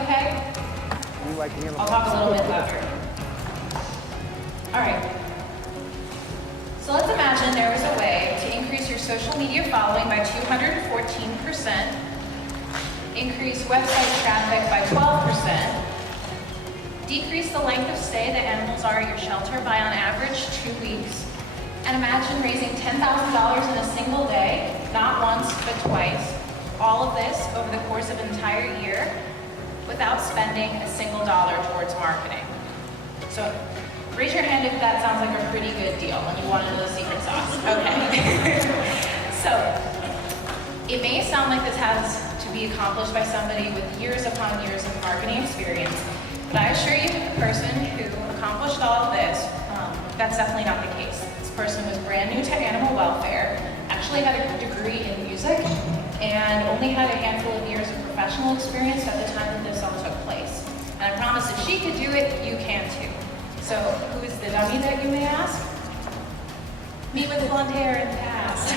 okay? I'll talk a little bit louder. All right. So let's imagine there was a way to increase your social media following by 214%, increase website traffic by 12%, decrease the length of stay that animals are at your shelter by on average 2 weeks, and imagine raising $10,000 in a single day, not once but twice, all of this over the course of an entire year without spending a single dollar towards marketing. So raise your hand if that sounds like a pretty good deal and you want to know the secret sauce. Okay. So it may sound like this has to be accomplished by somebody with years upon years of marketing experience, but I assure you, the person who accomplished all of this, that's definitely not the case. This person was brand new to animal welfare, actually had a degree in music, and only had a handful of years of professional experience at the time that this all took place. And I promise if she could do it, you can too. So who is the dummy that you may ask? Me with blonde hair in the past.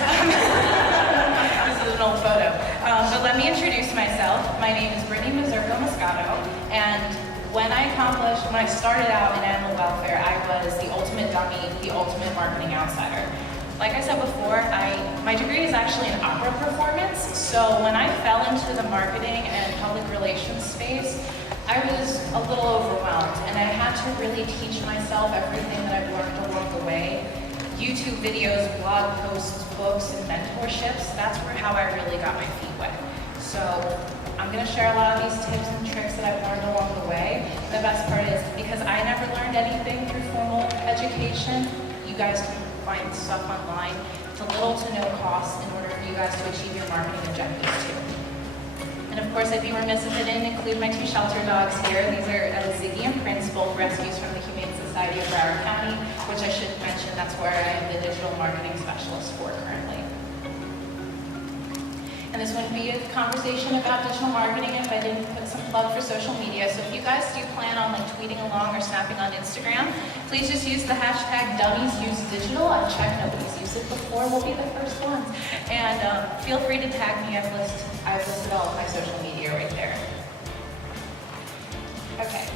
This is an old photo. But let me introduce myself. My name is Brittany Mazzurco, Muscato, and when I started out in animal welfare, I was the ultimate dummy, the ultimate marketing outsider. Like I said before, my degree is actually in opera performance, so when I fell into the marketing and public relations space, I was a little overwhelmed, and I had to really teach myself everything that I've learned along the way. YouTube videos, blog posts, books, and mentorships, that's how I really got my feet wet. So I'm going to share a lot of these tips and tricks that I've learned along the way. The best part is, because I never learned anything through formal education, you guys can find stuff online. It's a little to no cost in order for you guys to achieve your marketing objectives too. And of course, I'd be remiss if I didn't include my 2 shelter dogs here. These are Ziggy and Prince, both rescues from the Humane Society of Broward County, which I should mention, that's where I am the digital marketing specialist for currently. And this wouldn't be a conversation about digital marketing if I didn't put some plug for social media. So if you guys do plan on tweeting along or snapping on Instagram, please just use the hashtag #DummiesUseDigital. I've checked, nobody's used it before. We'll be the first ones. And feel free to tag me. I've listed all of my social media right there. Okay.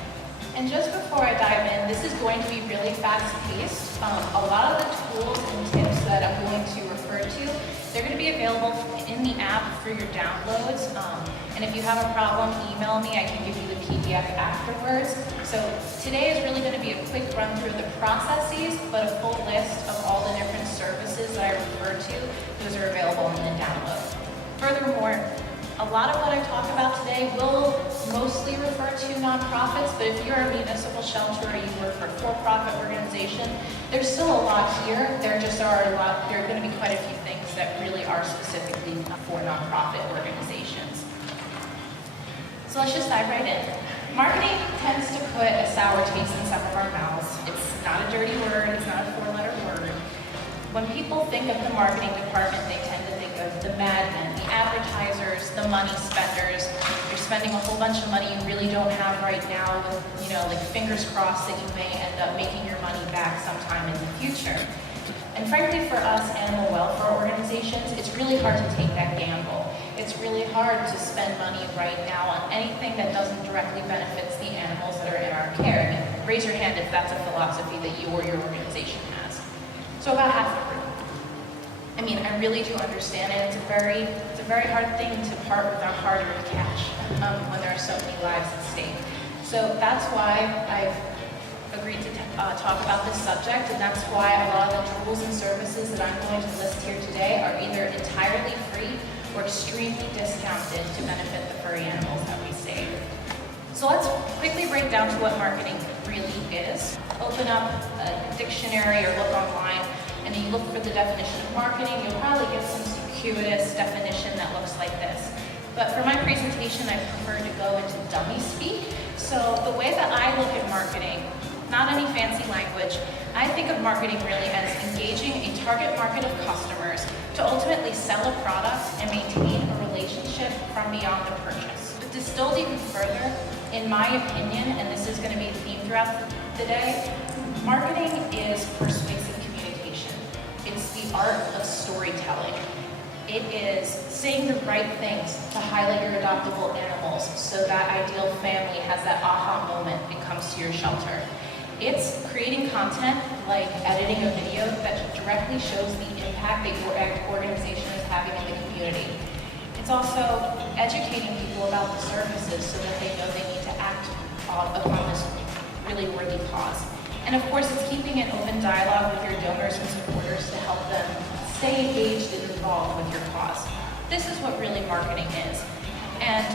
And just before I dive in, this is going to be really fast-paced. A lot of the tools and tips that I'm going to refer to, they're going to be available in the app for your downloads. And if you have a problem, email me. I can give you the PDF afterwards. So today is really going to be a quick run through the processes, but a full list of all the different services that I refer to, those are available in the download. Furthermore, a lot of what I talk about today will mostly refer to nonprofits, but if you're a municipal shelter or you work for a for-profit organization, there's still a lot here. There are going to be quite a few things that really are specifically for nonprofit organizations. So let's just dive right in. Marketing tends to put a sour taste in some of our mouths. It's not a dirty word, it's not a 4-letter word. When people think of the marketing department, they tend to think of the madmen, the advertisers, the money spenders. You're spending a whole bunch of money you really don't have right now with, fingers crossed that you may end up making your money back sometime in the future. And frankly, for us animal welfare organizations, it's really hard to take that gamble. It's really hard to spend money right now on anything that doesn't directly benefit the animals that are in our care. And raise your hand if that's a philosophy that you or your organization has. So about half the group. I mean, I really do understand it. It's a very hard thing to part with our hard-earned cash when there are so many lives at stake. So that's why I've agreed to talk about this subject, and that's why a lot of the tools and services that I'm going to list here today are either entirely free or extremely discounted to benefit the furry animals that we save. So let's quickly break down to what marketing really is. Open up a dictionary or look online, and you look for the definition of marketing, you'll probably get some circuitous definition that looks like this. But for my presentation, I prefer to go into dummy speak. So the way that I look at marketing, not any fancy language, I think of marketing really as engaging a target market of customers to ultimately sell a product and maintain a relationship from beyond the purchase. But distilled even further, in my opinion, and this is going to be a theme throughout the day, marketing is persuasive communication. It's the art of storytelling. It is saying the right things to highlight your adoptable animals so that ideal family has that aha moment and comes to your shelter. It's creating content like editing a video that directly shows the impact that your organization is having in the community. It's also educating people about the services so that they know they need to act upon this really worthy cause. And of course, it's keeping an open dialogue with your donors and supporters to help them stay engaged and involved with your cause. This is what really marketing is. And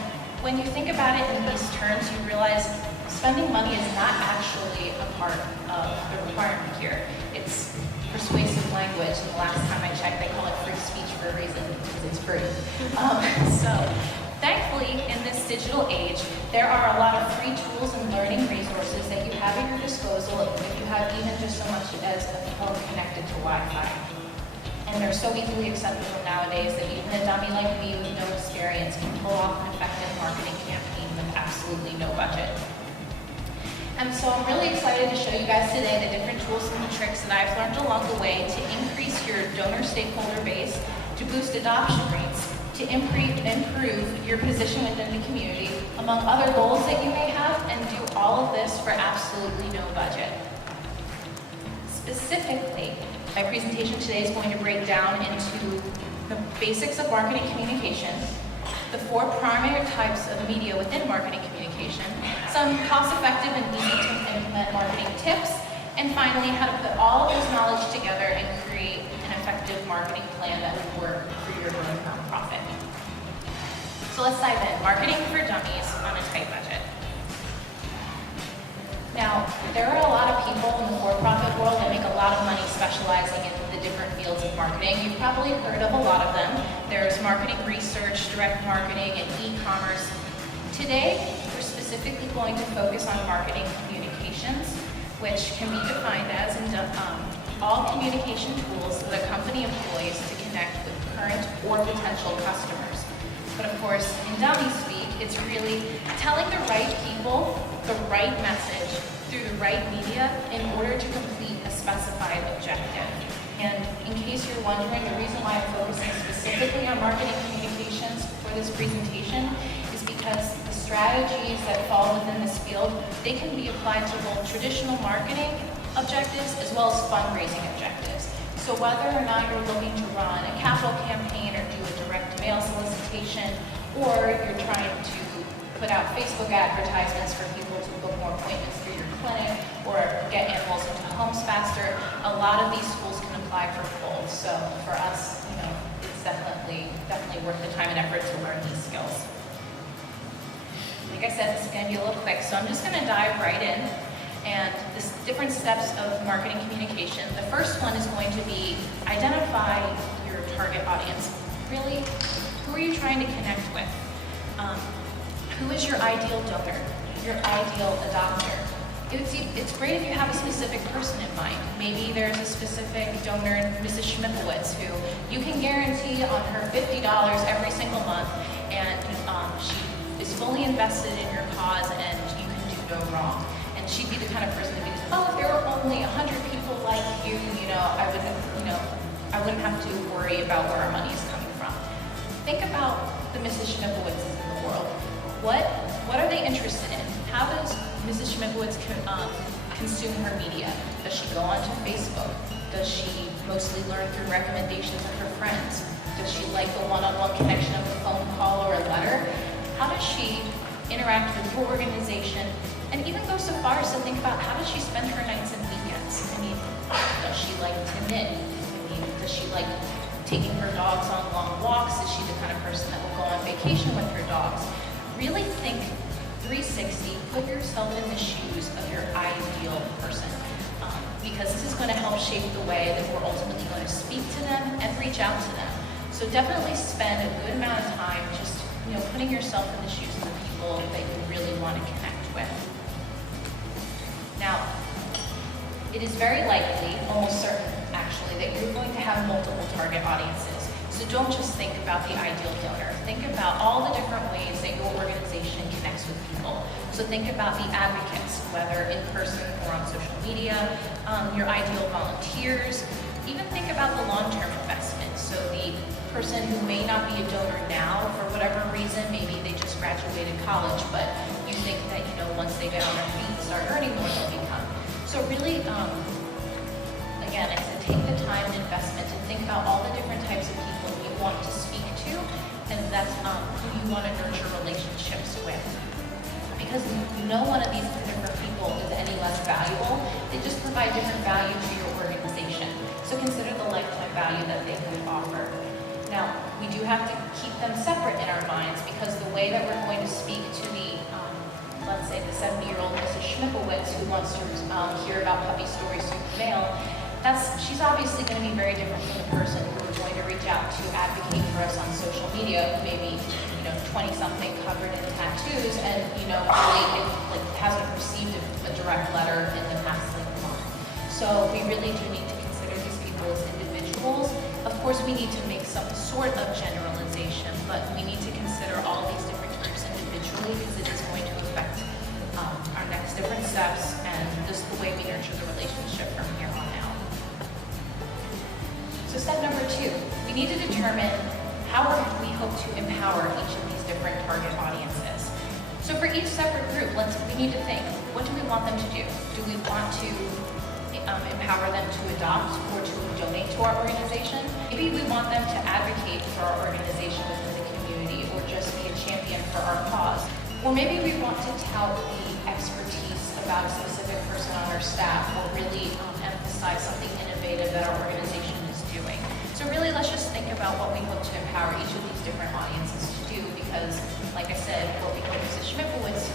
when you think about it in these terms, you realize spending money is not actually a part of the requirement here. It's persuasive language, and the last time I checked, they call it free speech for a reason, because it's free. So thankfully, in this digital age, there are a lot of free tools and learning resources that you have at your disposal if you have even just so much as a phone connected to Wi-Fi. And they're so easily accessible nowadays that even a dummy like me with no experience can pull off an effective marketing campaign with absolutely no budget. And so I'm really excited to show you guys today the different tools and tricks that I've learned along the way to increase your donor stakeholder base, to boost adoption rates, to improve your position within the community, among other goals that you may have, and do all of this for absolutely no budget. Specifically, my presentation today is going to break down into the basics of marketing communication, the 4 primary types of media within marketing communication, some cost-effective and easy-to-implement marketing tips, and finally, how to put all of this knowledge together and create an effective marketing plan that would work for your own nonprofit. So let's dive in. Marketing for dummies on a tight budget. Now, there are a lot of people in the for-profit world that make a lot of money specializing in the different fields of marketing. You've probably heard of a lot of them. There's marketing research, direct marketing, and e-commerce. Today, we're specifically going to focus on marketing communications, which can be defined as all communication tools that a company employs to connect with current or potential customers. But of course, in dummy speak, it's really telling the right people the right message through the right media in order to complete a specified objective. And in case you're wondering, the reason why I'm focusing specifically on marketing communications for this presentation is because the strategies that fall within this field, they can be applied to both traditional marketing objectives as well as fundraising objectives. So whether or not you're looking to run a capital campaign or do a direct mail solicitation, or you're trying to put out Facebook advertisements for people to book more appointments through your clinic or get animals into homes faster, a lot of these tools can apply for both. So for us, it's definitely worth the time and effort to learn these skills. Like I said, this is going to be a little quick, so I'm just going to dive right in. And the different steps of marketing communication. The first one is going to be identify your target audience. Really, who are you trying to connect with? Who is your ideal donor, your ideal adopter? It's great if you have a specific person in mind. Maybe there's a specific donor, Mrs. Schmipowitz, who you can guarantee on her $50 every single month, and she is fully invested in your cause, and you can do no wrong. And she'd be the kind of person to be, oh, if there were only 100 people like you, I wouldn't have to worry about where our money is coming from. Think about the Mrs. Schmipowitzes in the world. What are they interested in? How does Mrs. Schmipowitz consume her media? Does she go onto Facebook? Does she mostly learn through recommendations of her friends? Does she like the one-on-one connection of a phone call or a letter? How does she interact with your organization? And even go so far as to think about how does she spend her nights and weekends? Does she like to knit? Does she like taking her dogs on long walks? Is she the kind of person that will go on vacation with her dogs? Really think 360, put yourself in the shoes of your ideal person. Because this is going to help shape the way that we're ultimately going to speak to them and reach out to them. So definitely spend a good amount of time just putting yourself in the shoes of the people that you really want to connect with. Now, it is very likely, almost certain actually, that you're going to have multiple target audiences. So don't just think about the ideal donor. Think about all the different ways that your organization connects with people. So think about the advocates, whether in person or on social media, your ideal volunteers. Even think about the long-term investment. So the person who may not be a donor now for whatever reason, maybe they just graduated college, but you think that, once they get on their feet and start earning more, they'll become. So really, again, I said take the time and investment to think about all the different types of people you want to speak to, and that's who you want to nurture relationships with. Because no one of these different people is any less valuable. They just provide different value to your organization. So consider the lifetime value that they would offer. Now, we do have to keep them separate in our minds because the way that we're going to speak to the, let's say the 70-year-old Mrs. Schmipowitz who wants to hear about puppy stories through the mail, she's obviously going to be very different from the person who we're going to reach out to advocate for us on social media, maybe 20-something covered in tattoos and, really hasn't received a direct letter in the past month. So we really do need to consider these people as individuals. Of course, we need to make some sort of generalization, but we need to consider all these different groups individually because it is going to affect our next different steps and just the way we nurture the relationship from here on out. So step number 2, we need to determine how we hope to empower each of these different target audiences. So for each separate group, we need to think, what do we want them to do? Do we want to empower them to adopt or to donate to our organization? Maybe we want them to advocate for our organization within the community or just be a champion for our cause. Or maybe we want to tout the expertise about a specific person on our staff or really emphasize something innovative that our organization is doing. So really, let's just think about what we hope to empower each of these different audiences to do because, like I said, what we hope Mrs. Schmipowitz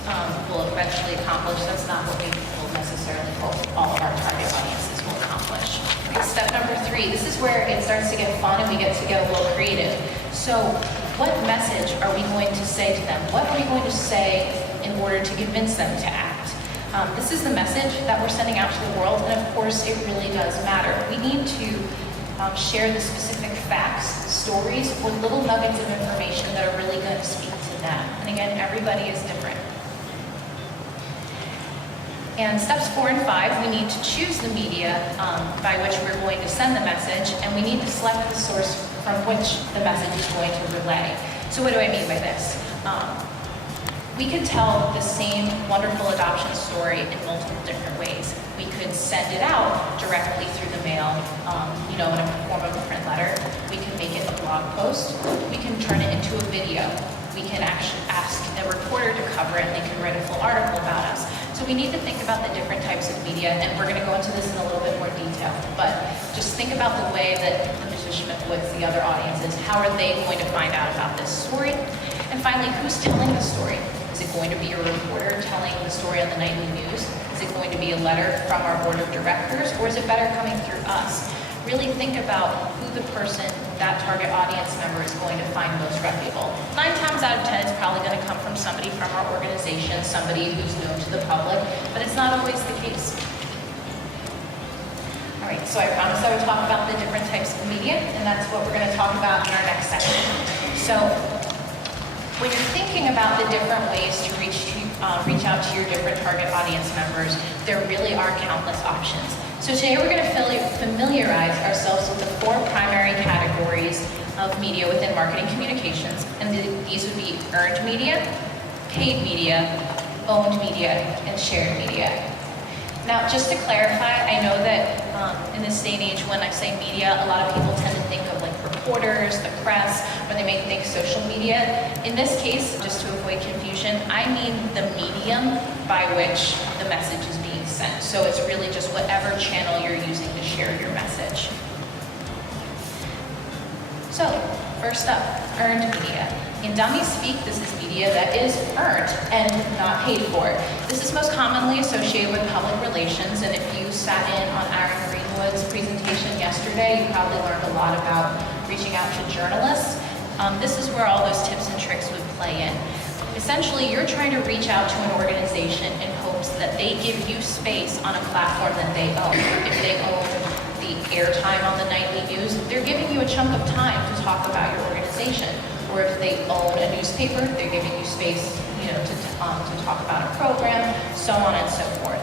will eventually accomplish, that's not what we will necessarily hope all of our target audiences will accomplish. Okay, step number 3, this is where it starts to get fun and we get to get a little creative. So what message are we going to say to them? What are we going to say in order to convince them to act? This is the message that we're sending out to the world, and of course it really does matter. We need to share the specific facts, stories, or little nuggets of information that are really going to speak to them. And again, everybody is different. And steps 4 and 5, we need to choose the media by which we're going to send the message, and we need to select the source from which the message is going to relay. So what do I mean by this? We could tell the same wonderful adoption story in multiple different ways. We could send it out directly through the mail, in a form of a print letter. We can make it a blog post. We can turn it into a video. We can actually ask a reporter to cover it, and they can write a full article about us. So we need to think about the different types of media, and we're going to go into this in a little bit more detail. But just think about the way that Mrs. Schmipowitz, the other audiences, how are they going to find out about this story? And finally, who's telling the story? Is it going to be a reporter telling the story on the nightly news? Is it going to be a letter from our board of directors? Or is it better coming through us? Really think about who the person, that target audience member, is going to find most reputable. 9 times out of 10, it's probably going to come from somebody from our organization, somebody who's known to the public, but it's not always the case. All right, so I promised I would talk about the different types of media, and that's what we're going to talk about in our next section. So when you're thinking about the different ways to reach out to your different target audience members, there really are countless options. So today we're going to familiarize ourselves with the 4 primary categories of media within marketing communications, and these would be earned media, paid media, owned media, and shared media. Now, just to clarify, I know that in this day and age, when I say media, a lot of people tend to think of like reporters, the press, or they may think social media. In this case, just to avoid confusion, I mean the medium by which the message is being sent. So it's really just whatever channel you're using to share your message. So, first up, earned media. In dummy speak, this is media that is earned and not paid for. This is most commonly associated with public relations, and if you sat in on Aaron Greenwood's presentation yesterday, you probably learned a lot about reaching out to journalists. This is where all those tips and tricks would play in. Essentially, you're trying to reach out to an organization in hopes that they give you space on a platform that they own. If they own the airtime on the nightly news, they're giving you a chunk of time to talk about your organization. Or if they own a newspaper, they're giving you space, to talk about a program, so on and so forth.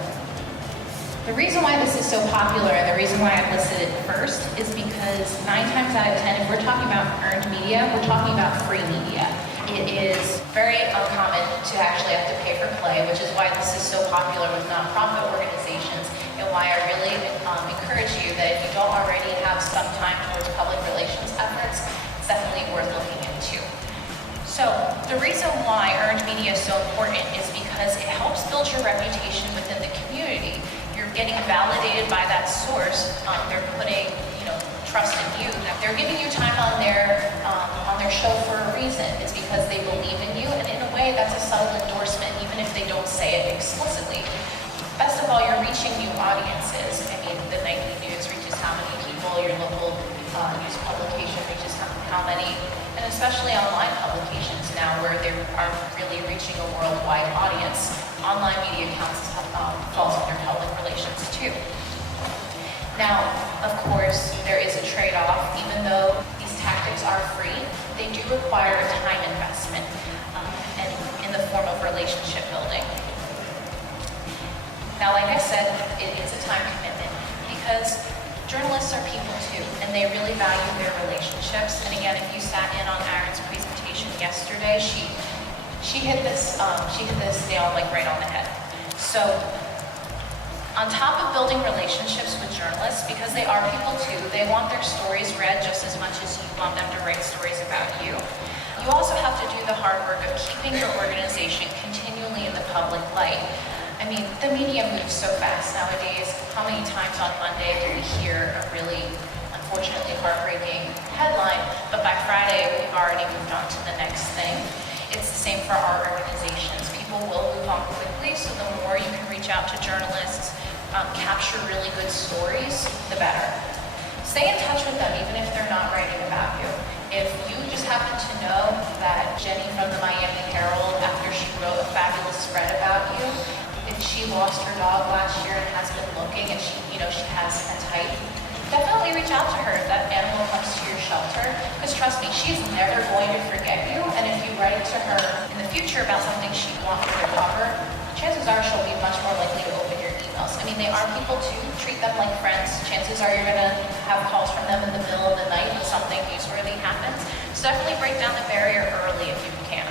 The reason why this is so popular and the reason why I listed it first is because 9 times out of 10, if we're talking about earned media, we're talking about free media. It is very uncommon to actually have to pay for play, which is why this is so popular with nonprofit organizations and why I really encourage you that if you don't already have some time towards public relations efforts, it's definitely worth looking into. So the reason why earned media is so important is because it helps build your reputation within the community. You're getting validated by that source. They're putting, trust in you. They're giving you time on their show for a reason. It's because they believe in you, and in a way, that's a subtle endorsement, even if they don't say it explicitly. Best of all, you're reaching new audiences. I mean, the nightly news reaches how many people, your local news publication reaches how many, and especially online publications now where they are really reaching a worldwide audience. Online media accounts falls under public relations too. Now, of course, there is a trade-off. Even though these tactics are free, they do require a time investment and in the form of relationship building. Now, like I said, it is a time commitment because journalists are people too, and they really value their relationships. And again, if you sat in on Aaron's presentation yesterday, she hit this nail right on the head. So, on top of building relationships with journalists, because they are people too, they want their stories read just as much as you want them to write stories about you. You also have to do the hard work of keeping your organization continually in the public light. I mean, the media moves so fast nowadays. How many times on Monday do we hear a really, unfortunately, heartbreaking headline, but by Friday, we've already moved on to the next thing. It's the same for our organizations. People will move on quickly, so the more you can reach out to journalists, capture really good stories, the better. Stay in touch with them, even if they're not writing about you. If you just happen to know that Jenny from the Miami Herald, after she wrote a fabulous spread about you, if she lost her dog last year and has been looking and she has a type, definitely reach out to her if that animal comes to your shelter, because trust me, she's never going to forget you, and if you write to her in the future about something she wants to recover, chances are she'll be much more likely to open your emails. I mean, they are people too, treat them like friends. Chances are you're gonna have calls from them in the middle of the night when something newsworthy happens. So definitely break down the barrier early if you can.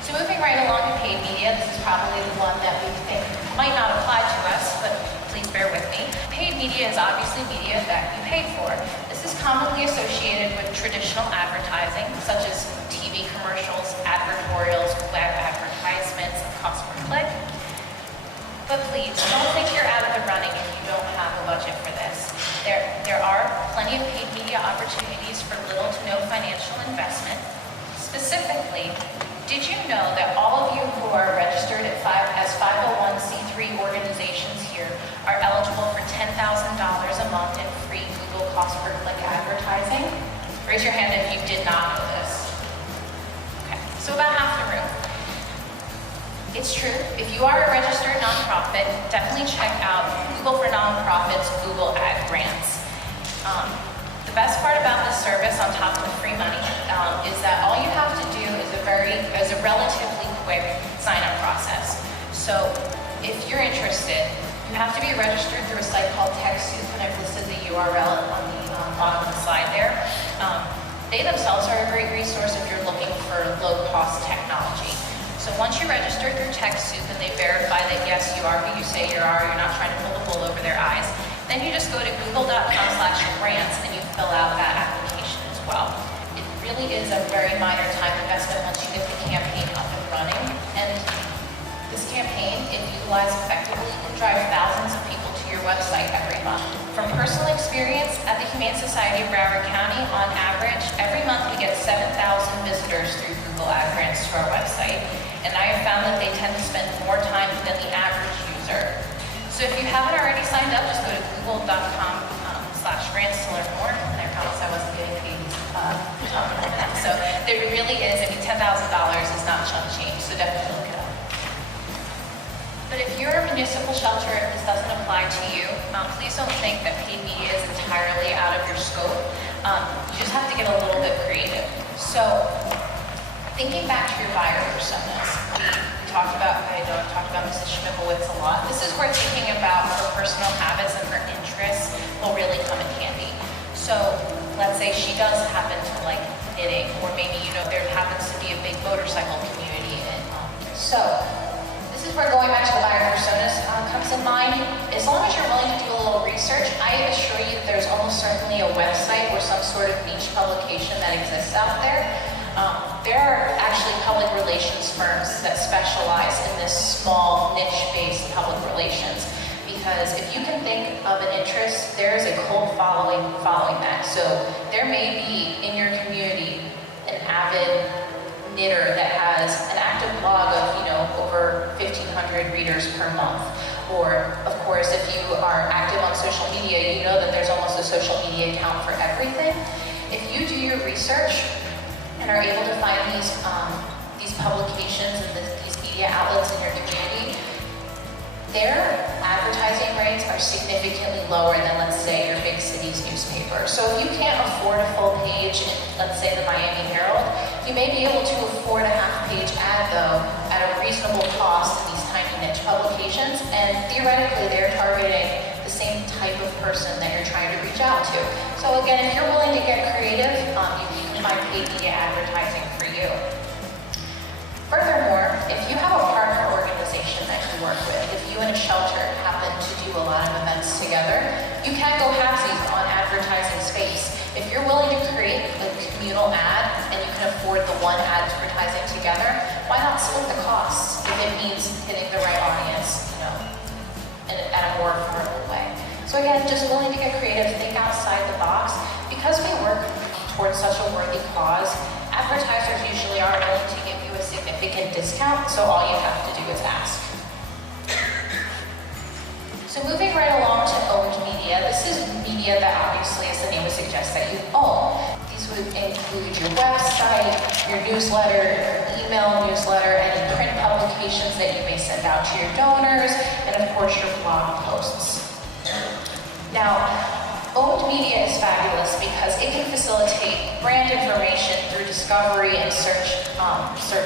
So moving right along to paid media, this is probably the one that we think might not apply to us, but please bear with me. Paid media is obviously media that you pay for. This is commonly associated with traditional advertising, such as TV commercials, advertorials, web advertisements, cost per click. But please, don't think you're out of the running if you don't have a budget for this. There are plenty of paid media opportunities for little to no financial investment. Specifically, did you know that all of you who are registered as 501c3 organizations here are eligible for $10,000 a month in free Google cost per click advertising? Raise your hand if you did not know this. Okay, so about half the room. It's true, if you are a registered nonprofit, definitely check out Google for Nonprofits Google Ad Grants. The best part about this service, on top of the free money, is that all you have to do is a relatively quick sign-up process. So if you're interested, you have to be registered through a site called TechSoup, and I've listed the URL on the bottom of the slide there. They themselves are a great resource if you're looking for low-cost technology. So once you register through TechSoup and they verify that yes, you are who you say you are, you're not trying to pull the wool over their eyes, then you just go to google.com/grants and you fill out that application as well. It really is a very minor time investment once you get the campaign up and running. And this campaign, if utilized effectively, will drive thousands of people to your website every month. From personal experience, at the Humane Society of Broward County, on average, every month we get 7,000 visitors through Google Ad Grants to our website. And I have found that they tend to spend more time than the average user. So if you haven't already signed up, just go to google.com/grants to learn more. And I promise I wasn't getting paid talking about that. So there really is, $10,000 is not chump change, so definitely look it up. But if you're a municipal shelter, if this doesn't apply to you, please don't think that paid media is entirely out of your scope. You just have to get a little bit creative. So thinking back to your buyer personas, I talked about Mrs. Schmibel it's a lot. This is where thinking about her personal habits and her interests will really come in handy. So let's say she does happen to like knitting, or maybe, you know, there happens to be a big motorcycle community. So this is where going back to the buyer personas comes in mind. As long as you're willing to do a little research, I assure you there's almost certainly a website or some sort of niche publication that exists out there. There are actually public relations firms that specialize in this small niche-based public relations, because if you can think of an interest, there is a cult following that. So there may be in your community an avid knitter that has an active blog of, you know, over 1,500 readers per month. Or, of course, if you are active on social media, you know that there's almost a social media account for everything. If you do your research and are able to find these publications and these media outlets in your community, their advertising rates are significantly lower than, let's say, your big city's newspaper. So if you can't afford a full page in, let's say, the Miami Herald, you may be able to afford a half-page ad, though, at a reasonable cost in these tiny niche publications, and theoretically, they're targeting the same type of person that you're trying to reach out to. So again, if you're willing to get creative, you can find paid media advertising for you. Furthermore, if you have a partner organization that you work with, if you and a shelter happen to do a lot of events together, you can go halvesies on advertising space. If you're willing to create a communal ad and you can afford the one advertising together, why not split the costs if it means hitting the right audience, you know, at a more affordable way. So again, just willing to get creative, think outside the box. Because we work towards such a worthy cause, advertisers usually are willing to give you a significant discount, so all you have to do is ask. So moving right along to owned media, this is media that obviously, as the name would suggest, that you own. These would include your website, your newsletter, your email newsletter, any print publications that you may send out to your donors, and of course your blog posts. Now, owned media is fabulous because it can facilitate brand information through discovery and search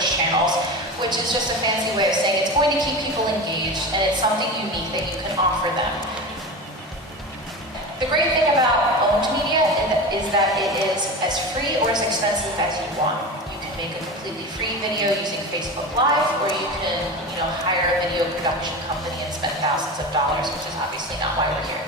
channels, which is just a fancy way of saying it's going to keep people engaged and it's something unique that you can offer them. The great thing about owned media is that it is as free or as expensive as you want. You can make a completely free video using Facebook Live, or you can, you know, hire a video production company and spend thousands of dollars, which is obviously not why we're here.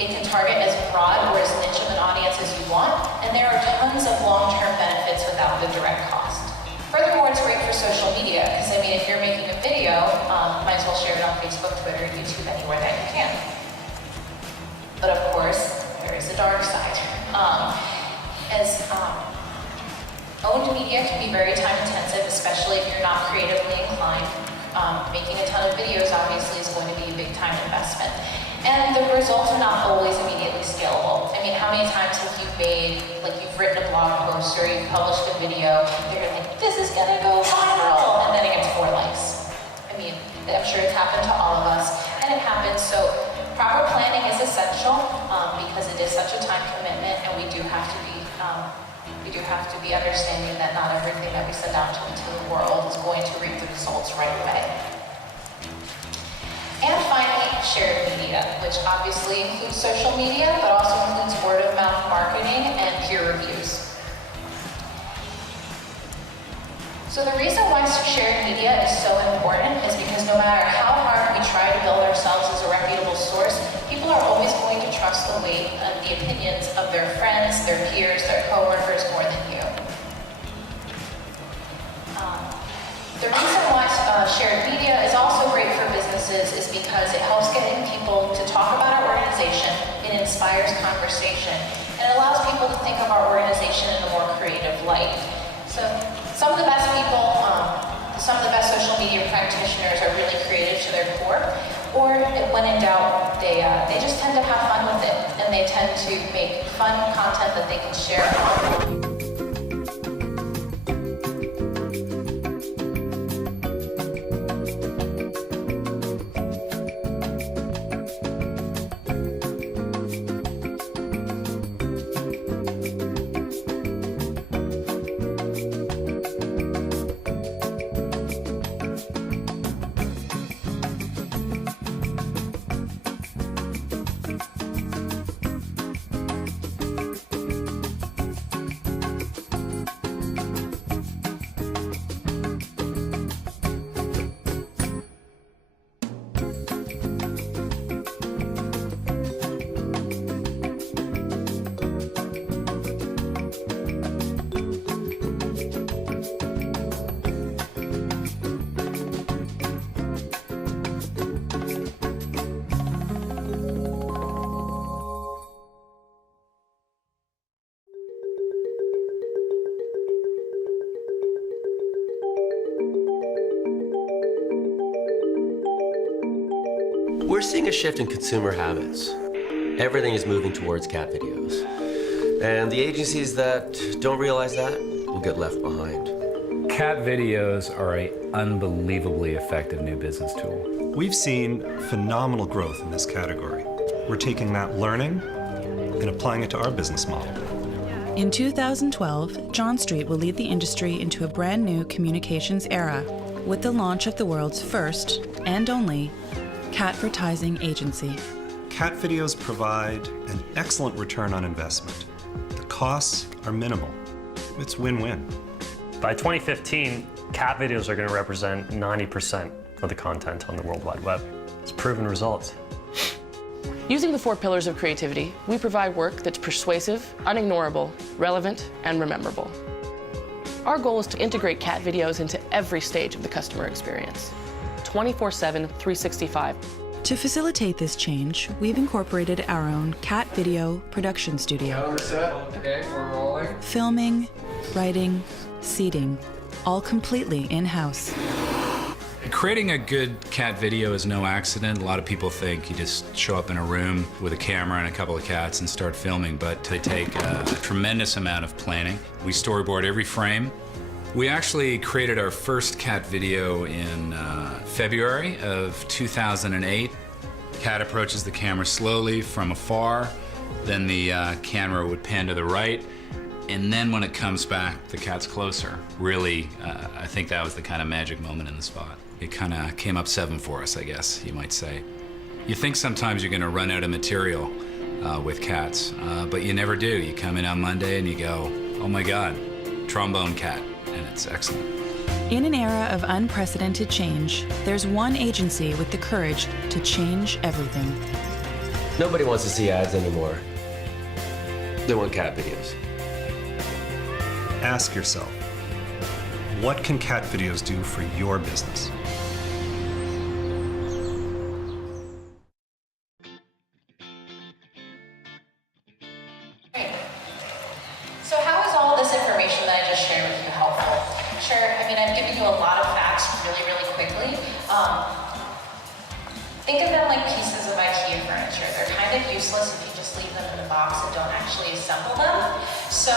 It can target as broad or as niche of an audience as you want, and there are tons of long-term benefits without the direct cost. Furthermore, it's great for social media, because I mean, if you're making a video, might as well share it on Facebook, Twitter, YouTube, anywhere that you can. But of course, there is a dark side. Owned media can be very time intensive, especially if you're not creatively inclined. Making a ton of videos obviously is going to be a big time investment. And the results are not always immediately scalable. I mean, how many times have you made, like you've written a blog post or you've published a video, you're like, this is gonna go viral, and then it gets 4 likes. I mean, I'm sure it's happened to all of us, and it happens. So proper planning is essential because it is such a time commitment, and we do have to be understanding that not everything that we send out into the world is going to reap the results right away. And finally, shared media, which obviously includes social media, but also includes word-of-mouth marketing and peer reviews. So the reason why shared media is so important is because no matter how hard we try to build ourselves as a reputable source, people are always going to trust the weight of the opinions of their friends, their peers, their coworkers more than you. The reason why shared media is also great for businesses is because it helps getting people to talk about our organization, it inspires conversation, and it allows people to think of our organization in a more creative light. So some of the best people, some of the best social media practitioners are really creative to their core, or when in doubt, they just tend to have fun with it, and they tend to make fun content that they can share online. We're seeing a shift in consumer habits. Everything is moving towards cat videos. And the agencies that don't realize that will get left behind. Cat videos are an unbelievably effective new business tool. We've seen phenomenal growth in this category. We're taking that learning and applying it to our business model. In 2012, John Street will lead the industry into a brand new communications era with the launch of the world's first and only catvertising agency. Cat videos provide an excellent return on investment. The costs are minimal. It's win-win. By 2015, cat videos are going to represent 90% of the content on the World Wide Web. It's proven results. Using the 4 pillars of creativity, we provide work that's persuasive, unignorable, relevant, and rememberable. Our goal is to integrate cat videos into every stage of the customer experience, 24/7, 365. To facilitate this change, we've incorporated our own cat video production studio. Okay, we're rolling. Filming, writing, seating, all completely in-house. Creating a good cat video is no accident. A lot of people think you just show up in a room with a camera and a couple of cats and start filming, but they take a tremendous amount of planning. We storyboard every frame. We actually created our first cat video in February of 2008. Cat approaches the camera slowly from afar, then the camera would pan to the right, and then when it comes back, the cat's closer. Really, I think that was the kind of magic moment in the spot. It kind of came up 7 for us, I guess you might say. You think sometimes you're going to run out of material with cats, but you never do. You come in on Monday and you go, oh my God, trombone cat, and it's excellent. In an era of unprecedented change, there's one agency with the courage to change everything. Nobody wants to see ads anymore. They want cat videos. Ask yourself, what can cat videos do for your business? Great. So how is all this information that I just shared with you helpful? Sure, I mean, I've given you a lot of facts really, really quickly. Think of them like pieces of IKEA furniture. They're kind of useless if you just leave them in a box and don't actually assemble them. So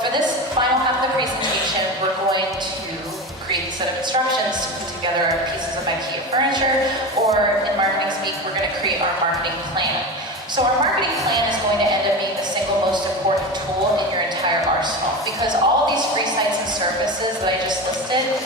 for this final half of the presentation, we're going to create a set of instructions to put together our pieces of IKEA furniture, or in marketing speak, we're going to create our marketing plan. So our marketing plan is going to end up being the single most important tool in your entire arsenal, because all of these free sites and services that I just listed,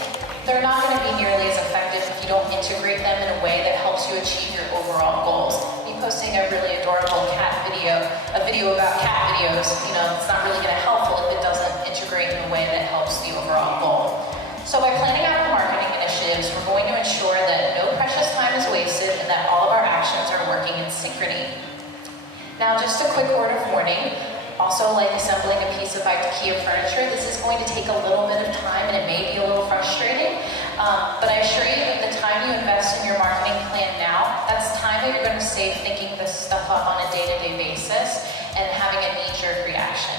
they're not going to be nearly as effective if you don't integrate them in a way that helps you achieve your overall goals. Me posting a really adorable cat video, a video about cat videos, you know, it's not really going to help if it doesn't integrate in a way that helps the overall goal. So by planning out the marketing initiatives, we're going to ensure that no precious time is wasted and that all of our actions are working in synchrony. Now, just a quick word of warning. Also, like assembling a piece of IKEA furniture, this is going to take a little bit of time and it may be a little frustrating, but I assure you that the time you invest in your marketing plan now, that's time that you're going to save thinking this stuff up on a day-to-day basis and having a knee-jerk reaction.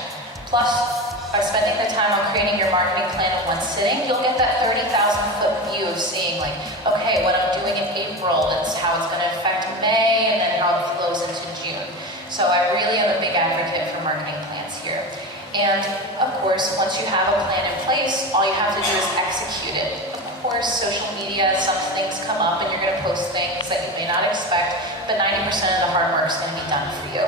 Plus, by spending the time on creating your marketing plan in one sitting, you'll get that 30,000-foot view of seeing like, okay, what I'm doing in April, it's how it's going to affect May, and then how it flows into June. So I really am a big advocate for marketing plans here. And of course, once you have a plan in place, all you have to do is execute it. Of course, social media, some things come up and you're going to post things that you may not expect, but 90% of the hard work is going to be done for you.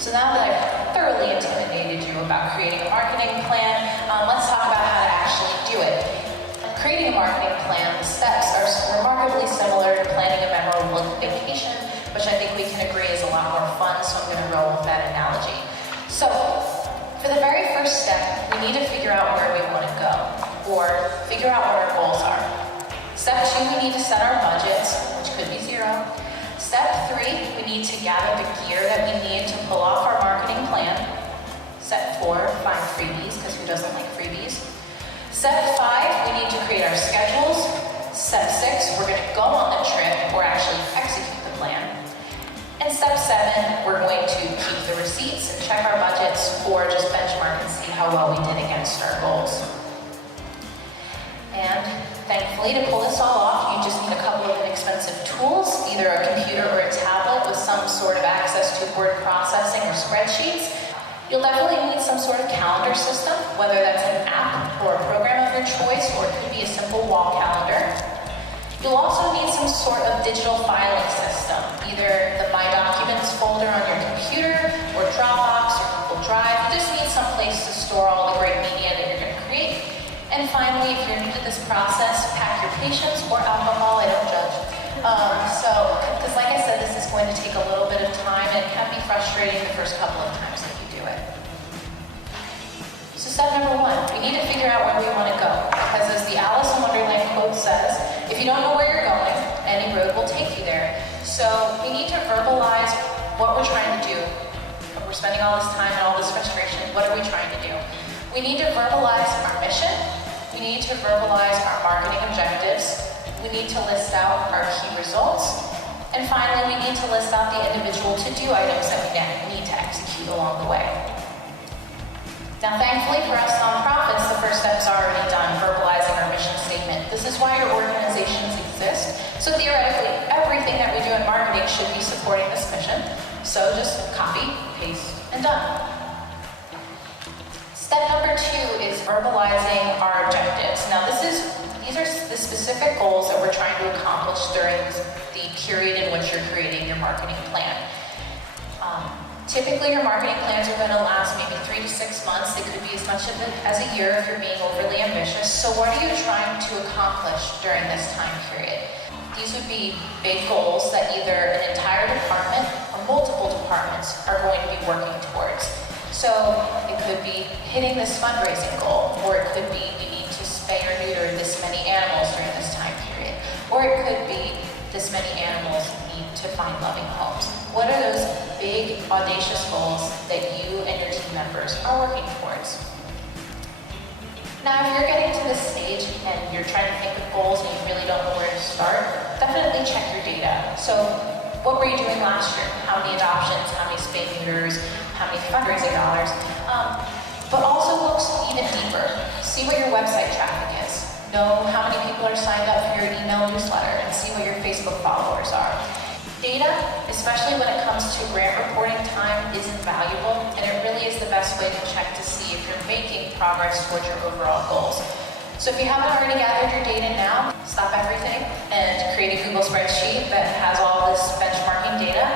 So now that I've thoroughly intimidated you about creating a marketing plan, let's talk about how to actually do it. Creating a marketing plan, the steps are remarkably similar to planning a memorable vacation, which I think we can agree is a lot more fun, so I'm going to roll with that analogy. So, for the very first step, we need to figure out where we want to go, or figure out what our goals are. Step 2, we need to set our budgets, which could be 0. Step 3, we need to gather the gear that we need to pull off our marketing plan. Step 4, find freebies, because who doesn't like freebies? Step 5, we need to create our schedules. Step 6, we're going to go on the trip, or actually execute the plan. And step 7, we're going to keep the receipts and check our budgets, or just benchmark and see how well we did against our goals. And Thankfully, to pull this all off, you just need a couple of inexpensive tools, either a computer or a tablet with some sort of access to word processing or spreadsheets. You'll definitely need some sort of calendar system, whether that's an app or a program of your choice, or it could be a simple wall calendar. You'll also need some sort of digital filing system, either the My Documents folder on your computer, or Dropbox, or Google Drive. You just need some place to store all the great media that you're going to create. And finally, if you're new to this process, pack your patience or alcohol, I don't judge. Because like I said, this is going to take a little bit of time, and it can be frustrating the first couple of times that you do it. So step number one, we need to figure out where we want to go. Because as the Alice in Wonderland quote says, if you don't know where you're going, any road will take you there. So we need to verbalize what we're trying to do. We're spending all this time and all this frustration. What are we trying to do? We need to verbalize our mission. We need to verbalize our marketing objectives. We need to list out our key results. And finally, we need to list out the individual to-do items that we need to execute along the way. Now, thankfully for us nonprofits, the first step's already done, verbalizing our mission statement. This is why your organizations exist. So theoretically, everything that we do in marketing should be supporting this mission. So just copy, paste, and done. Step number two is verbalizing our objectives. Now, these are the specific goals that we're trying to accomplish during the period in which you're creating your marketing plan. Typically, your marketing plans are going to last maybe 3 to 6 months. They could be as much as a year if you're being overly ambitious. So what are you trying to accomplish during this time period? These would be big goals that either an entire department or multiple departments are going to be working towards. So it could be hitting this fundraising goal, or it could be you need to spay or neuter this many animals during this time period, or it could be this many animals need to find loving homes. What are those big, audacious goals that you and your team members are working towards? Now, if you're getting to this stage and you're trying to think of goals and you really don't know where to start, definitely check your data. So, what were you doing last year? How many adoptions? How many spay neuters? How many fundraising dollars? But also look even deeper. See what your website traffic is. Know how many people are signed up for your email newsletter, and see what your Facebook followers are. Data, especially when it comes to grant reporting time, is invaluable, and it really is the best way to check to see if you're making progress towards your overall goals. So if you haven't already gathered your data now, stop everything and create a Google spreadsheet that has all this benchmarking data.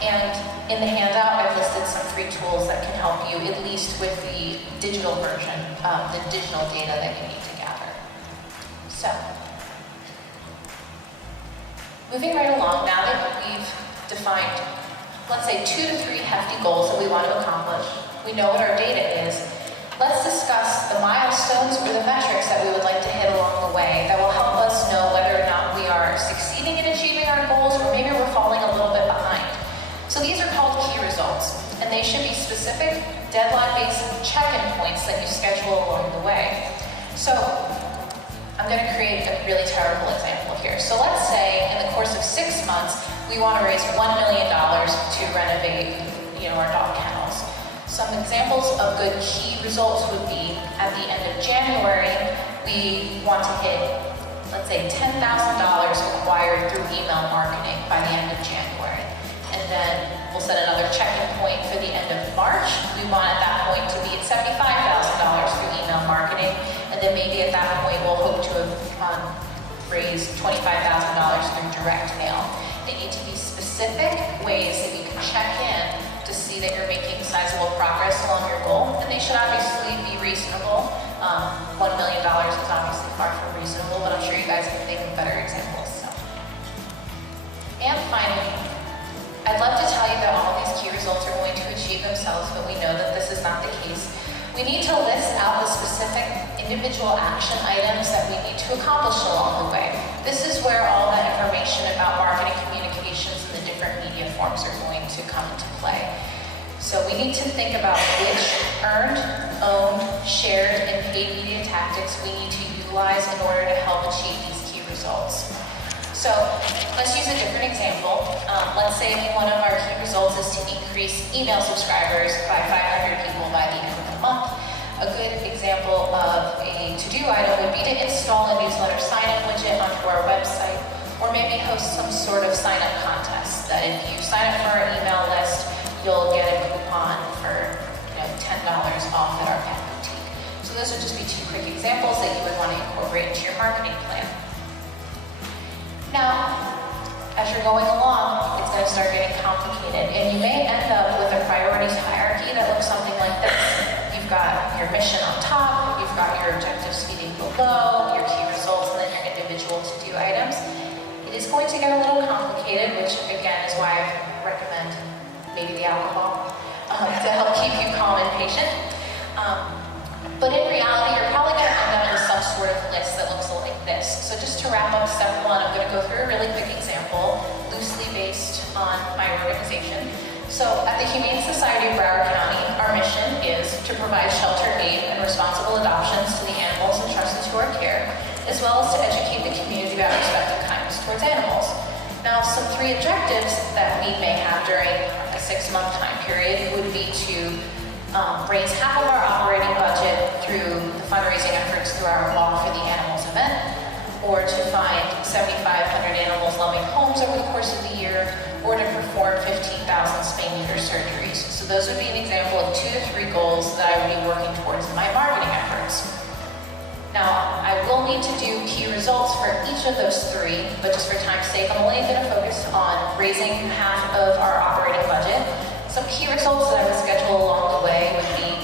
And in the handout, I've listed some free tools that can help you, at least with the digital version, the digital data that you need to gather. So, moving right along, now that we've defined, let's say, 2 to 3 hefty goals that we want to accomplish, we know what our data is, let's discuss the milestones or the metrics that we would like to hit along the way that will help us know whether or not we are succeeding in achieving our goals, or maybe we're falling a little bit behind. So these are called key results, and they should be specific, deadline-based check-in points that you schedule along the way. So I'm going to create a really terrible example here. So let's say in the course of 6 months, we want to raise $1 million to renovate, our dog kennels. Some examples of good key results would be at the end of January, we want to hit, let's say, $10,000 acquired through email marketing by the end of January. And then we'll set another check-in point for the end of March. We want at that point to be at $75,000 through email marketing. And then maybe at that point, we'll hope to have raised $25,000 through direct mail. They need to be specific ways that you can check in to see that you're making sizable progress along your goal. And they should obviously be reasonable. $1 million is obviously far from reasonable, but I'm sure you guys can think of better examples. So. And finally, I'd love to tell you that all of these key results are going to achieve themselves, but we know that this is not the case. We need to list out the specific individual action items that we need to accomplish along the way. This is where all that information about marketing communications and the different media forms are going to come into play. So we need to think about which earned, owned, shared, and paid media tactics we need to utilize in order to help achieve these key results. So let's use a different example. Let's say one of our key results is to increase email subscribers by 500 people by the end of the month. A good example of a to-do item would be to install a newsletter sign-up or maybe host some sort of sign-up contest that if you sign up for our email list, you'll get a coupon for $10 off at our pet boutique. So those would just be 2 quick examples that you would want to incorporate into your marketing plan. Now, as you're going along, it's going to start getting complicated, and you may end up with a priorities hierarchy that looks something like this. You've got your mission on top, you've got your objectives feeding below, your key results, and then your individual to-do items. It is going to get a little complicated, which again is why I recommend maybe the alcohol to help keep you calm and patient. But in reality, you're probably going to end up with some sort of list that looks like this. So just to wrap up step 1, I'm going to go through a really quick example, loosely based on my organization. So at the Humane Society of Broward County, our mission is to provide shelter, aid, and responsible adoptions to the animals entrusted to our care, as well as to educate the community about respect and kindness towards animals. Now, some 3 objectives that we may have during a 6-month time period would be to raise half of our operating budget through the fundraising efforts through our Walk for the Animals event, or to find 7,500 animals loving homes over the course of the year, or to perform 15,000 spay-neuter surgeries. So those would be an example of 2 to 3 goals that I would be working towards in my marketing efforts. Now, I will need to do key results for each of those 3, but just for time's sake, I'm only going to focus on raising half of our operating budget. Some key results that I would schedule along the way would be,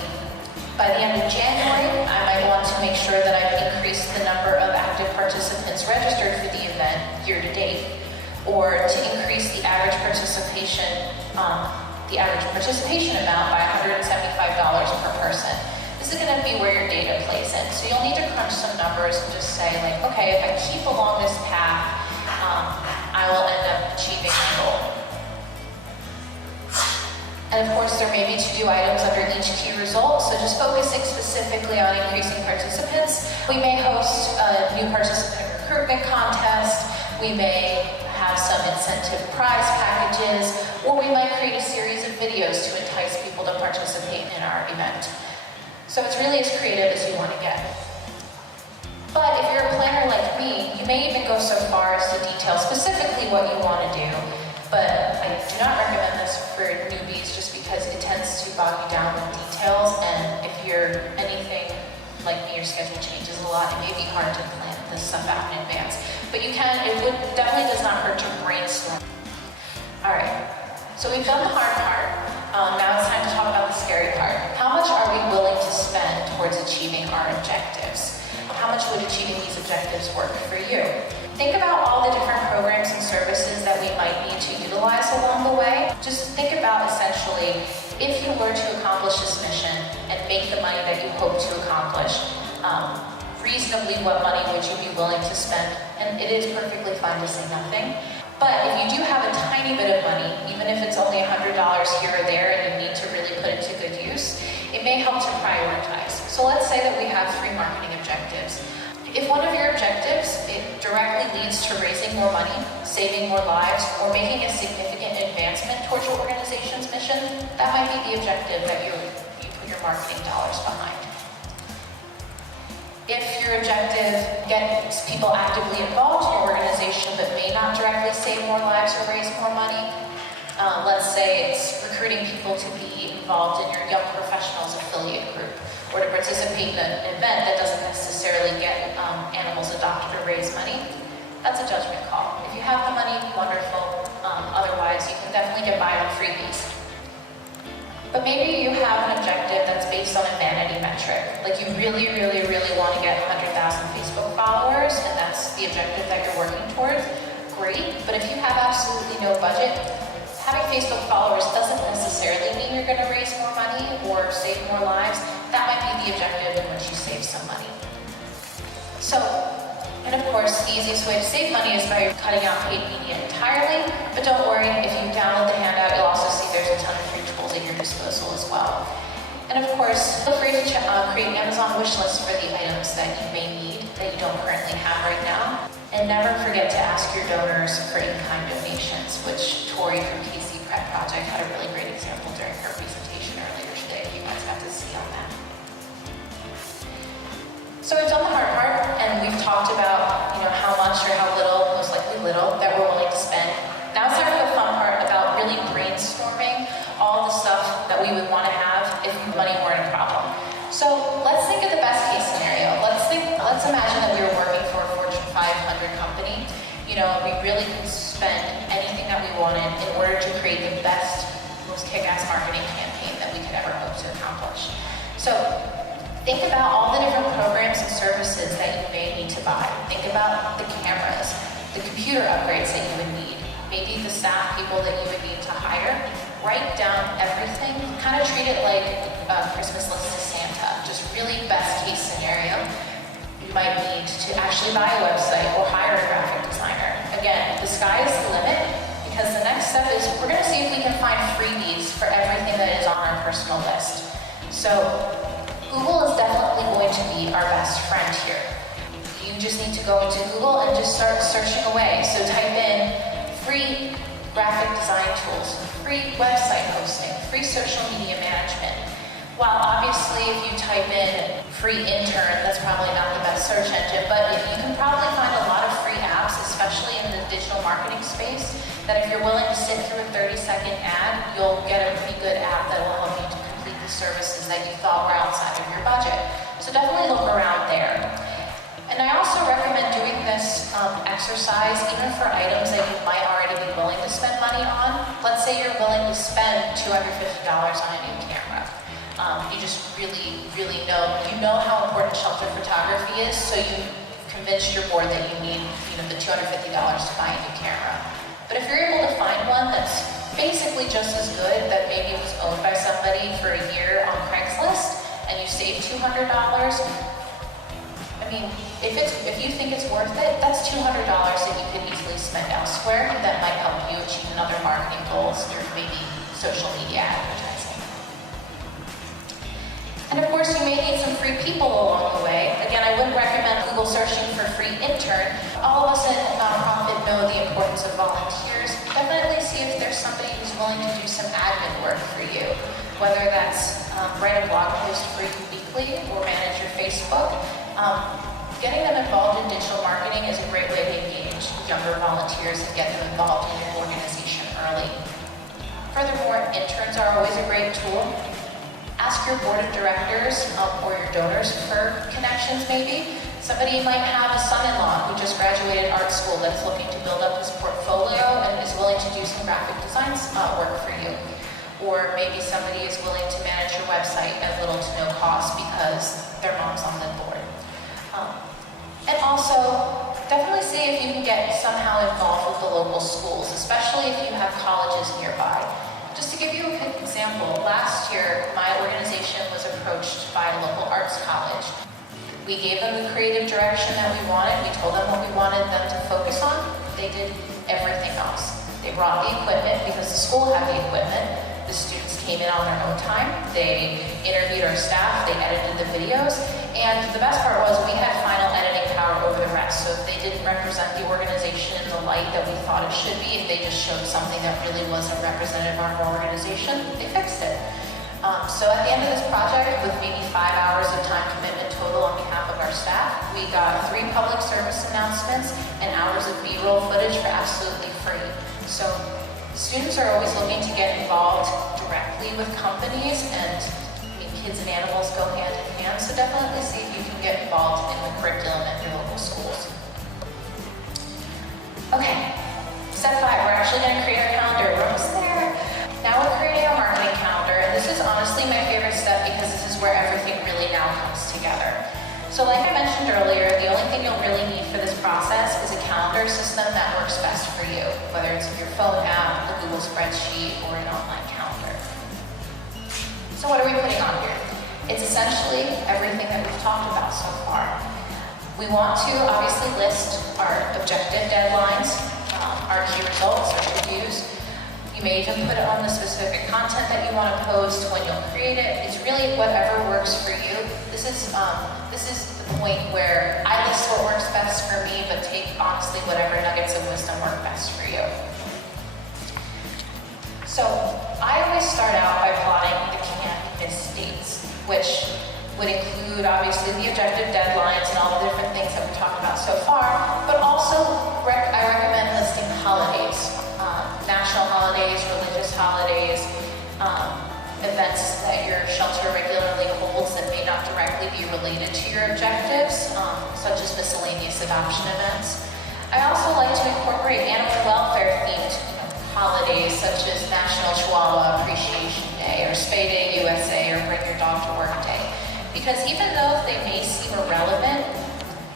by the end of January, I might want to make sure that I've increased the number of active participants registered for the event year to date, or to increase the average participation amount by $175 per person. This is going to be where your data plays in. So you'll need to crunch some numbers and just say, like, okay, if I keep along this path, I will end up achieving my goal. And of course, there may be to-do items under each key result, so just focusing specifically on increasing participants. We may host a new participant recruitment contest, we may have some incentive prize packages, or we might create a series of videos to entice people to participate in our event. So it's really as creative as you want to get. But if you're a planner like me, you may even go so far as to detail specifically what you want to do. But I do not recommend this for newbies just because it tends to bog you down with details, and if you're anything like me, your schedule changes a lot. It may be hard to plan this stuff out in advance. But you can, definitely does not hurt to brainstorm. All right, so we've done the hard part. Now it's time to talk about the scary part. How much are we willing to spend towards achieving our objectives? How much would achieving these objectives work for you? Think about all the different programs and services that we might need to utilize along the way. Just think about essentially, if you were to accomplish this mission and make the money that you hope to accomplish, reasonably what money would you be willing to spend? And it is perfectly fine to say nothing. But if you do have a tiny bit of money, even if it's only $100 here or there and you need to really put it to good use, it may help to prioritize. So let's say that we have 3 marketing objectives. If one of your objectives, it directly leads to raising more money, saving more lives, or making a significant advancement towards your organization's mission, that might be the objective that you put your marketing dollars behind. If your objective gets people actively involved in your organization but may not directly save more lives or raise more money, let's say it's recruiting people to be involved in your young professionals affiliate group, or to participate in an event that doesn't necessarily get animals adopted or raise money, that's a judgment call. If you have the money, wonderful. Otherwise, you can definitely get by on freebies. But maybe you have an objective that's based on a vanity metric. Like you really, really, really want to get 100,000 Facebook followers, and that's the objective that you're working towards. Great, but if you have absolutely no budget, having Facebook followers doesn't necessarily mean you're going to raise more money or save more lives. That might be the objective in which you save some money. So, and of course, the easiest way to save money is by cutting out paid media entirely. But don't worry, if you download the handout, you'll also see there's a ton of free tools at your disposal as well. And of course, feel free to create Amazon wish lists for the items that you may need that you don't currently have right now. And never forget to ask your donors for in-kind donations, which Tori from KC Pet Project had a really great example during her presentation earlier today. You guys have to see on that. So we've done the hard part, and we've talked about how much or how little, most likely little, that imagine that we were working for a Fortune 500 company, you know, and we really could spend anything that we wanted in order to create the best, most kick-ass marketing campaign that we could ever hope to accomplish. So think about all the different programs and services that you may need to buy. Think about the cameras, the computer upgrades that you would need, maybe the staff people that you would need to hire. Write down everything, kind of treat it like a Christmas list to Santa, just really best case scenario. You might need to actually buy a website or hire a graphic designer. Again, the sky is the limit, because the next step is we're gonna see if we can find freebies for everything that is on our personal list. So Google is definitely going to be our best friend here. You just need to go into Google and just start searching away. So type in free graphic design tools, free website hosting, free social media management. While obviously if you type in free intern, that's probably not the best search engine, but you can probably find a lot of free apps, especially in the digital marketing space, that if you're willing to sit through a 30-second ad, you'll get a pretty good app that will help you to complete the services that you thought were outside of your budget. So definitely look around there. And I also recommend doing this exercise even for items that you might already be willing to spend money on. Let's say you're willing to spend $250 on a new camera. You just really know how important shelter photography is, so you've convinced your board that you need, you know, the $250 to buy a new camera. But if you're able to find one that's basically just as good, that maybe was owned by somebody for a year on Craigslist, and you save $200, I mean, if you think it's worth it, that's $200 that you could easily spend elsewhere that might help you achieve other marketing goals through maybe social media advertising. And of course, you may need some free people along the way. Again, I wouldn't recommend Google searching for free intern. All of us in a nonprofit know the importance of volunteers. Definitely see if there's somebody who's willing to do some admin work for you, whether that's write a blog post for you weekly or manage your Facebook. Getting them involved in digital marketing is a great way to engage younger volunteers and get them involved in your organization early. Furthermore, interns are always a great tool. Ask your board of directors or your donors for connections maybe. Somebody might have a son-in-law who just graduated art school that's looking to build up his portfolio and is willing to do some graphic design work for you. Or maybe somebody is willing to manage your website at little to no cost because their mom's on the board. And also, definitely see if you can get somehow involved with the local schools, especially if you have colleges nearby. Just to give you a quick example, last year, my organization was approached by a local arts college. We gave them the creative direction that we wanted. We told them what we wanted them to focus on. They did everything else. They brought the equipment because the school had the equipment. The students came in on their own time. They interviewed our staff. They edited the videos. And the best part was we had final editing power over the rest. So if they didn't represent the organization in the light that we thought it should be, if they just showed something that really wasn't representative of our organization, they fixed it. So at the end of this project, with maybe 5 hours of time commitment total on behalf of our staff, we got 3 public service announcements and hours of B-roll footage for absolutely free. So students are always looking to get involved directly with companies, and kids and animals go hand in hand, so definitely see if you can get involved in the curriculum at your local schools. Okay, step 5, we're actually going to create our calendar. We're almost there. Now we're creating our marketing calendar, and this is honestly my favorite step because this is where everything really now comes together. So like I mentioned earlier, the only thing you'll really need for this process is a calendar system that works best for you, whether it's your phone app, a Google spreadsheet, or an online calendar. So what are we putting on here? It's essentially everything that we've talked about so far. We want to obviously list our objective deadlines, our key results, our reviews. You may even put it on the specific content that you want to post, when you'll create it. It's really whatever works for you. This is the point where I list what works best for me, but take honestly whatever nuggets of wisdom work best for you. So I always start out by plotting the can't miss dates, which would include obviously the objective deadlines and all the different things that we've talked about so far, but also I recommend listing holidays, national holidays, religious holidays, events that your shelter regularly holds that may not directly be related to your objectives, such as miscellaneous adoption events. I also like to incorporate animal welfare themed holidays such as National Chihuahua Appreciation Day or Spay Day USA or Bring Your Dog to Work Day. Because even though they may seem irrelevant,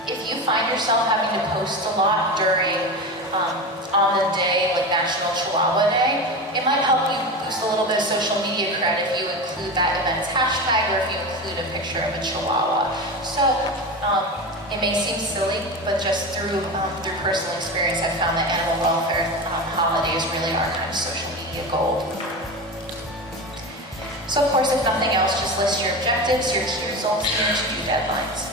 if you find yourself having to post a lot during on the day like National Chihuahua Day, it might help you boost a little bit of social media cred if you include that event's hashtag or if you include a picture of a Chihuahua. So it may seem silly, but just through personal experience, I've found that animal welfare holidays really are kind of social media gold. So of course, if nothing else, just list your objectives, your key results, and your to-do deadlines.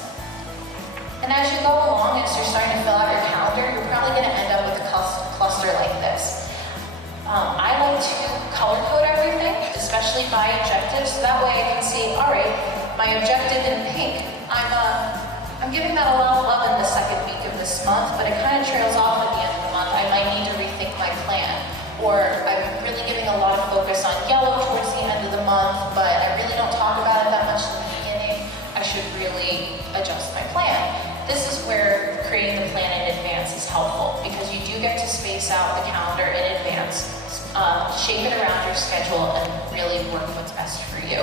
And as you go along, as you're starting to fill out your calendar, you're probably going to end up with a cluster like this. I like to color code everything, especially by objectives, so that way I can see, all right, my objective in pink, I'm giving that a lot of love in the second week of this month, but it kind of trails off at the end of the month. I might need to rethink my plan. Or I'm really giving a lot of focus on yellow towards the end of the month, but I really don't talk about it that much in the beginning. I should really adjust my plan. This is where creating the plan in advance is helpful because you do get to space out the calendar in advance, shape it around your schedule, and really work what's best for you.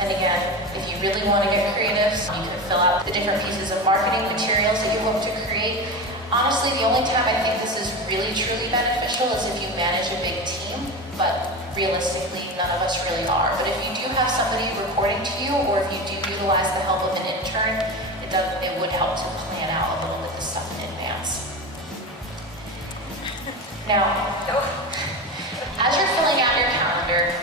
And again, if you really want to get creative, you can fill out the different pieces of marketing materials that you hope to create. Honestly, the only time I think this is really truly beneficial is if you manage a big team, but realistically, none of us really are. But if you do have somebody reporting to you, or if you do utilize the help of an intern, it would help to plan out a little bit of stuff in advance. Now, as you're filling out your calendar,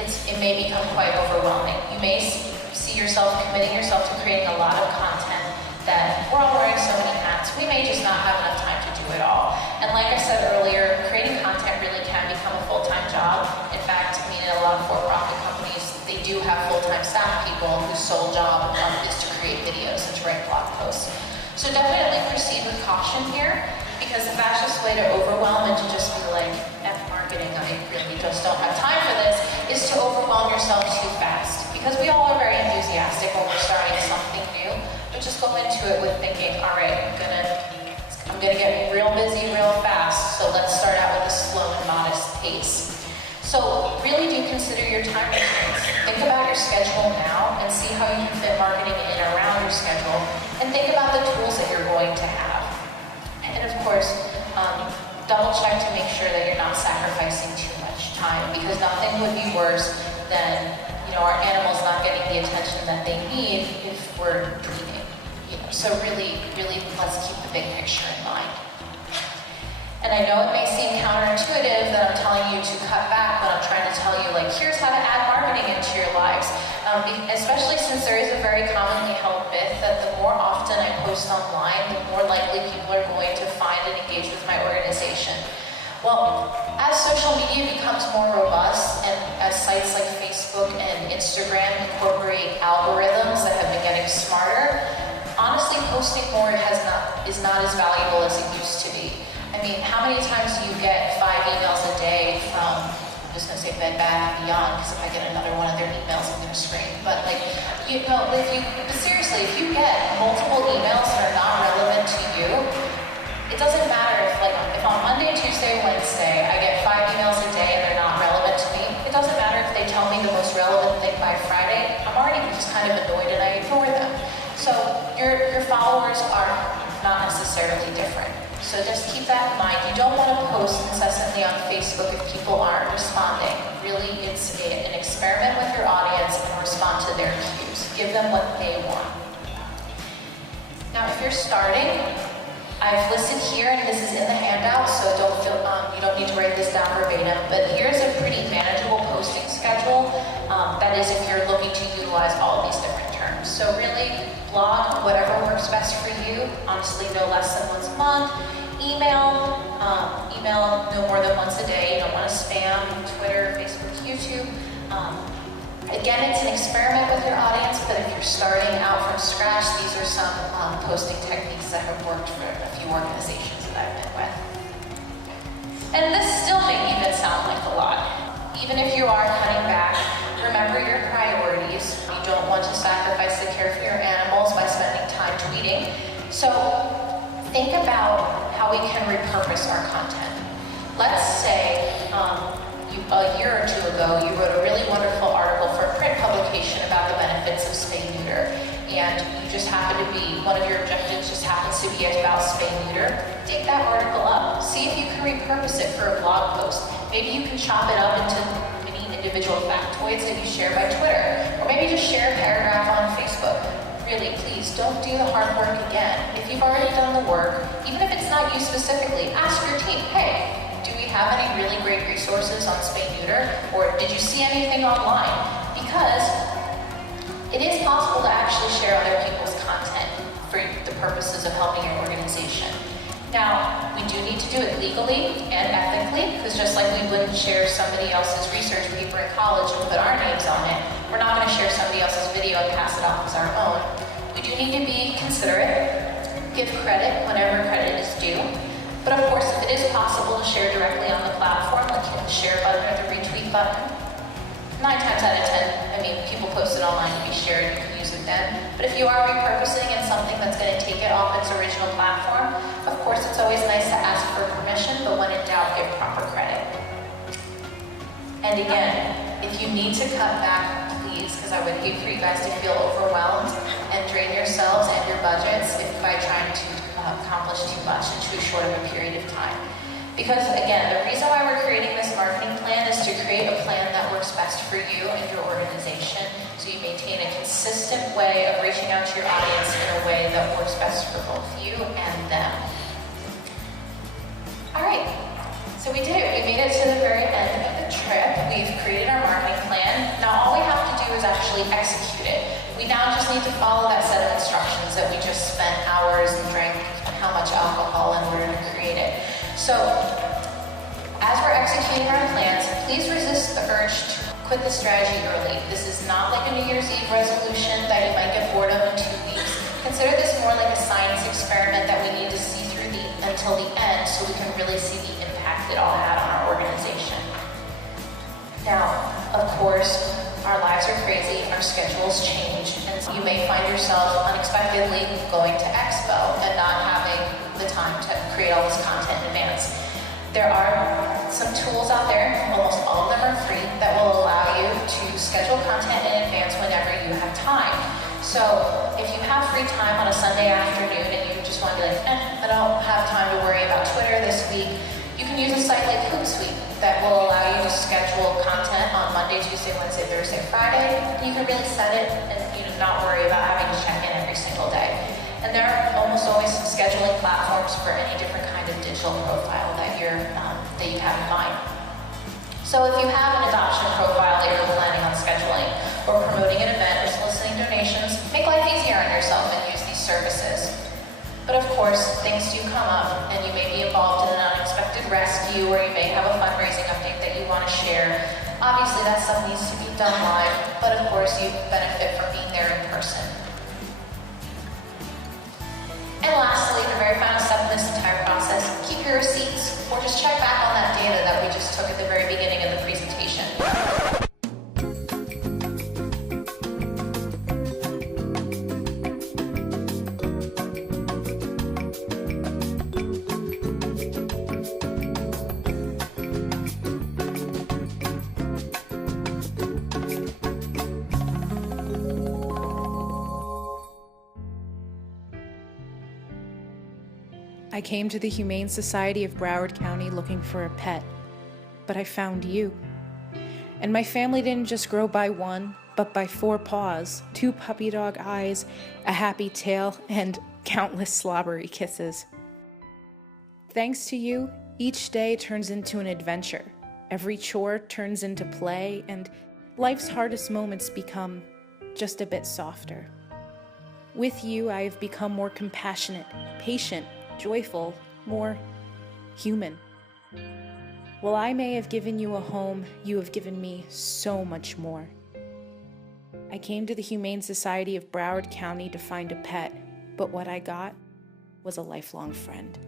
it may become quite overwhelming. You may see yourself committing yourself to creating a lot of content that we're all wearing so many hats, we may just not have enough time to do it all. And like I said earlier, creating content really can become a full-time job. In fact, I mean, in a lot of for-profit companies, they do have full-time staff people whose sole job is to create videos and to write blog posts. So definitely proceed with caution here, because the fastest way to overwhelm and to just be like, F marketing, I really just don't have time for this, is to overwhelm yourself too fast. Because we all are very enthusiastic when we're starting something new, but just go into it with thinking, all right, I'm gonna get real busy real fast, so let's start out with a slow and modest pace. So really do consider your time restraints. Think about your schedule now and see how you can fit marketing in around your schedule, and think about the tools that you're going to have. And of course, double check to make sure that you're not sacrificing too much time, because nothing would be worse than our animals not getting the attention that they need if we're bleeding. So really, let's keep the big picture in mind. And I know it may seem counterintuitive that I'm telling you to cut back when I'm trying to tell you, like, here's how to add marketing into your lives. Especially since there is a very commonly held myth that the more often I post online, the more likely people are going to find and engage with my organization. Well, as social media becomes more robust and as sites like Facebook and Instagram incorporate algorithms that have been getting smarter, honestly, posting more is not as valuable as it used to be. I mean, how many times do you get 5 emails a day from, I'm just going to say Bed Bath & Beyond, because if I get another one of their emails, I'm going to scream. But but seriously, if you get multiple emails that are not relevant to you, it doesn't matter if on Monday, Tuesday, Wednesday, I get 5 emails a day and they're not relevant to me. It doesn't matter if they tell me the most relevant thing by Friday. I'm already just kind of annoyed and I ignore them. So your followers are not necessarily different. So just keep that in mind. You don't want to post incessantly on Facebook if people aren't responding. Really, it's an experiment with your audience and respond to their cues. Give them what they want. Now, if you're starting, I've listed here, and this is in the handout, so you don't need to write this down verbatim, but here's a pretty manageable posting schedule. That is if you're looking to utilize all of these different terms. So really, blog, whatever works best for you, honestly no less than once a month. Email no more than once a day. You don't want to spam Twitter, Facebook, YouTube. Again, it's an experiment with your audience, but if you're starting out from scratch, these are some posting techniques that have worked for a few organizations that I've been with. And this still may even sound like a lot. Even if you are cutting back, remember your priorities. care for your animals by spending time tweeting. So think about how we can repurpose our content. Let's say a year or two ago, you wrote a really wonderful article for a print publication about the benefits of spay-neuter, and you just happen to be, one of your objectives just happens to be about spay-neuter. Take that article up, see if you can repurpose it for a blog post. Maybe you can chop it up into mini individual factoids that you share by Twitter, or maybe just share a paragraph on Facebook. Really, please, don't do the hard work again. If you've already done the work, even if it's not you specifically, ask your team, hey, do we have any really great resources on spay-neuter, or did you see anything online? Because it is possible to actually share other people's content for the purposes of helping your organization. Now, we do need to do it legally and ethically, because just like we wouldn't share somebody else's research paper in college and put our names on it, we're not going to share somebody else's video and pass it off as our own. We do need to be considerate, give credit whenever credit is due. But of course, if it is possible to share directly on the platform, like the share button or the retweet button, 9 times out of 10, I mean, people post it online to be shared, you can use it then. But if you are repurposing and something that's going to take it off its original platform, of course, it's always nice to ask for permission, but when in doubt, give proper credit. And again, if you need to cut back, please, because I would hate for you guys to feel overwhelmed and drain yourselves and your budgets by trying to accomplish too much in too short of a period of time. Because again, the reason why we're creating this marketing plan is to create a plan that works best for you and your organization, so you maintain a consistent way of reaching out to your audience in a way that works best for both you and them. All right, so we did it. We made it to the very end of the trip. We've created our marketing plan. Now all we have to do is actually execute it. We now just need to follow that set of instructions that we just spent hours and drank how much alcohol in order to create it. So, as we're executing our plans, please resist the urge to quit the strategy early. This is not like a New Year's Eve resolution that you might get bored of in 2 weeks. Consider this more like a science experiment that we need to see through until the end so we can really see the impact it all had on our organization. Now, of course, our lives are crazy, our schedules change, and so you may find yourself unexpectedly going to Expo and not having the time to create all this content in advance. There are some tools out there, almost all of them are free, that will allow you to schedule content in advance whenever you have time. So if you have free time on a Sunday afternoon and you just want to be like, I don't have time to worry about Twitter this week, you can use a site like Hootsuite that will allow you to schedule content on Monday, Tuesday, Wednesday, Thursday, Friday. You can really set it and not worry about having to check in every single day. And there are almost always some scheduling platforms for any different kind of digital profile that you have in mind. So if you have an adoption profile that you're planning on scheduling, or promoting an event, or soliciting donations, make life easier on yourself and use these services. But of course, things do come up, and you may be involved in an unexpected rescue, or you may have a fundraising update that you want to share. Obviously, that stuff needs to be done live, but of course, you benefit from being there in person. And lastly, the very final step in this entire process, keep your receipts, or just check back on that data that we just took at the very beginning of the presentation. I came to the Humane Society of Broward County looking for a pet, but I found you. And my family didn't just grow by one, but by 4 paws, 2 puppy dog eyes, a happy tail, and countless slobbery kisses. Thanks to you, each day turns into an adventure. Every chore turns into play, and life's hardest moments become just a bit softer. With you, I have become more compassionate, patient, joyful, more human. While I may have given you a home, you have given me so much more. I came to the Humane Society of Broward County to find a pet, but what I got was a lifelong friend.